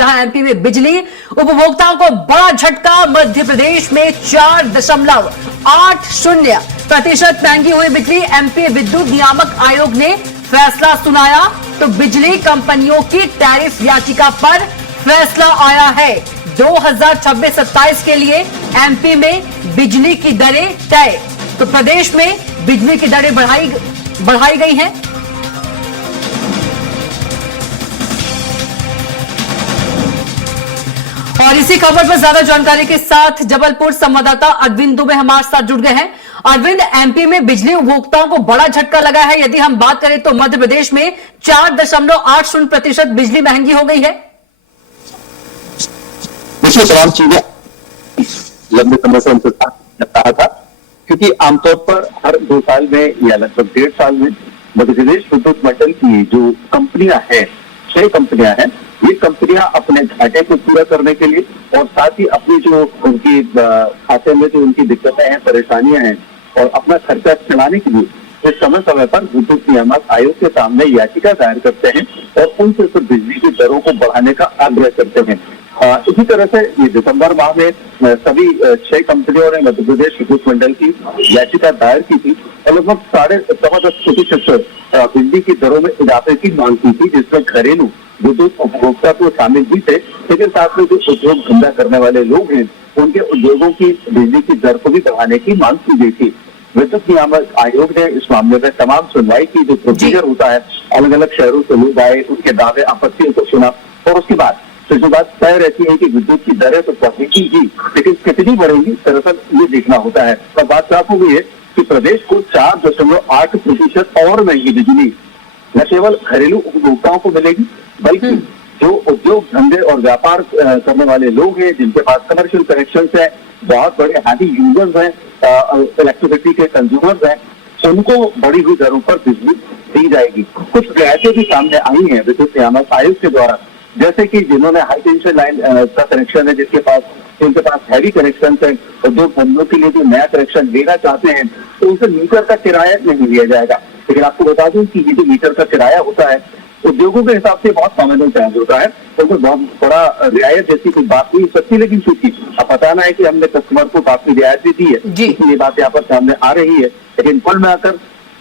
जहां एमपी में बिजली उपभोक्ताओं को बड़ा झटका। मध्य प्रदेश में 4.80% महंगी हुई बिजली। एमपी विद्युत नियामक आयोग ने फैसला सुनाया तो बिजली कंपनियों की टैरिफ याचिका पर फैसला आया है। 2026-27 के लिए एमपी में बिजली की दरें तय। तो प्रदेश में बिजली की दरें बढ़ाई गई हैं। और इसी खबर पर ज्यादा जानकारी के साथ जबलपुर संवाददाता अरविंद दुबे हमारे साथ जुड़ गए हैं। अरविंद, एमपी में बिजली उपभोक्ताओं को बड़ा झटका लगा है। यदि हम बात करें तो मध्य प्रदेश में 4.80% बिजली महंगी हो गई है। देखिए, तमाम चीजें लंबे समय से उनसे कहा था, क्योंकि आमतौर पर हर 2 साल में या लगभग 1.5 साल में मध्य प्रदेश विद्युत मंडल की जो कंपनियां हैं, 6 कंपनियां हैं, ये कंपनियां अपने घाटे को पूरा करने के लिए और साथ ही अपनी जो उनकी खाते में जो उनकी दिक्कतें हैं, परेशानियां हैं और अपना खर्चा चलाने के लिए समय समय पर विद्युत नियामक आयोग के सामने याचिका दायर करते हैं और उनसे बिजली की दरों को बढ़ाने का आग्रह करते हैं। इसी तरह से ये दिसंबर माह में सभी 6 कंपनियों ने मध्य प्रदेश विद्युत मंडल की याचिका दायर की थी और लगभग 10.25% बिजली की दरों में इजाफे की मांग की थी, जिसमें घरेलू विद्युत उपभोक्ता को शामिल भी थे, लेकिन साथ में जो उद्योग धंधा करने वाले लोग हैं उनके उद्योगों की बिजली की दर को भी बढ़ाने की मांग की गई थी। विद्युत नियामक आयोग ने इस मामले में तमाम सुनवाई की। जो प्रोसीजर होता है, अलग अलग शहरों से लोग आए, उनके दावे आपत्तियों को सुना और उसके बाद तो जो बात तय रहती है कि विद्युत की दरें तो बढ़ेगी ही, लेकिन कितनी बढ़ेगी दरअसल ये देखना होता है। और बात साफ हो गई है कि प्रदेश को 4.8% और महंगी बिजली न केवल घरेलू उपभोक्ताओं को मिलेगी, बल्कि जो उद्योग धंधे और व्यापार करने वाले लोग हैं, जिनके पास कमर्शियल कनेक्शन है, बहुत बड़े हैवी यूजर्स हैं, इलेक्ट्रिसिटी के कंज्यूमर्स हैं, उनको बढ़ी हुई दरों पर बिजली दी जाएगी। कुछ रियायतें भी सामने आई हैं विद्युत नियामक आयोग के द्वारा, जैसे कि जिन्होंने हाई टेंशन लाइन का कनेक्शन है, जिनके पास हैवी कनेक्शन है, उद्योग धंधों के लिए जो नया कनेक्शन लेना चाहते हैं, तो उनसे मीटर का किराया नहीं लिया जाएगा। लेकिन आपको बता दूं कि ये जो मीटर का किराया होता है, उद्योगों के हिसाब से बहुत नॉमिनल चार्ज होता है, तो बहुत बड़ा रियायत जैसी कोई बात नहीं सकती। लेकिन चूंकि अब बताना है कि हमने कस्टमर को काफी रियायत भी दी है, ये बात यहाँ पर सामने आ रही है। लेकिन कुल मिलाकर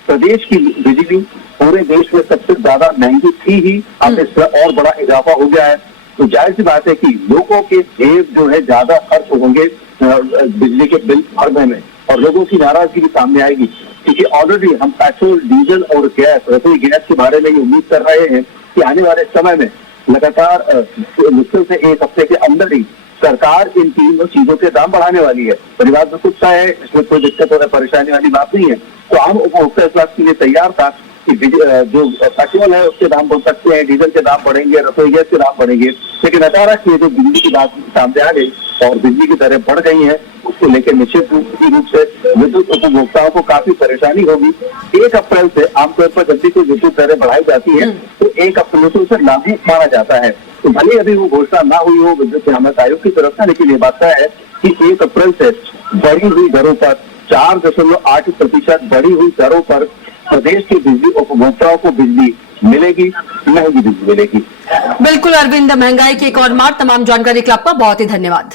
प्रदेश की बिजली पूरे देश में सबसे ज्यादा महंगी थी ही, अब इसमें और बड़ा इजाफा हो गया है। तो जाहिर सी बात है कि लोगों के जेब जो है ज्यादा खर्च होंगे बिजली के बिल भरने में, और लोगों की नाराजगी भी सामने आएगी, क्योंकि ऑलरेडी हम पेट्रोल, डीजल और गैस, रसोई गैस के बारे में ये उम्मीद कर रहे हैं कि आने वाले समय में लगातार मुश्किल से 1 हफ्ते के अंदर ही सरकार इन तीनों चीजों के दाम बढ़ाने वाली है। परिवार में कुछ है, इसमें कोई दिक्कत और परेशानी वाली बात नहीं है। तो आम उपभोक्ता इस बात के लिए तैयार था कि जो पेट्रोल है उसके दाम बढ़ सकते हैं, डीजल के दाम बढ़ेंगे, रसोई गैस के दाम बढ़ेंगे, लेकिन अचानक ये जो बिजली की बात सामने आ गई और बिजली की दरें बढ़ गई हैं, उसको लेकर निश्चित रूप से विद्युत उपभोक्ताओं को काफी परेशानी होगी। 1 अप्रैल से आमतौर पर जब भी कोई विद्युत दरें बढ़ाई जाती है तो 1 अप्रैल से उसे लागू माना जाता है। तो भले अभी वो घोषणा ना हुई हो विद्युत नियामक आयोग की तरफ से, लेकिन ये बात है कि 1 अप्रैल से बढ़ी हुई दरों पर 4.8% बढ़ी हुई दरों पर प्रदेश के बिजली उपभोक्ताओं को बिजली मिलेगी, महंगी बिजली मिलेगी। बिल्कुल अरविंद, महंगाई की एक और मार। तमाम जानकारी के लिए आपका बहुत ही धन्यवाद।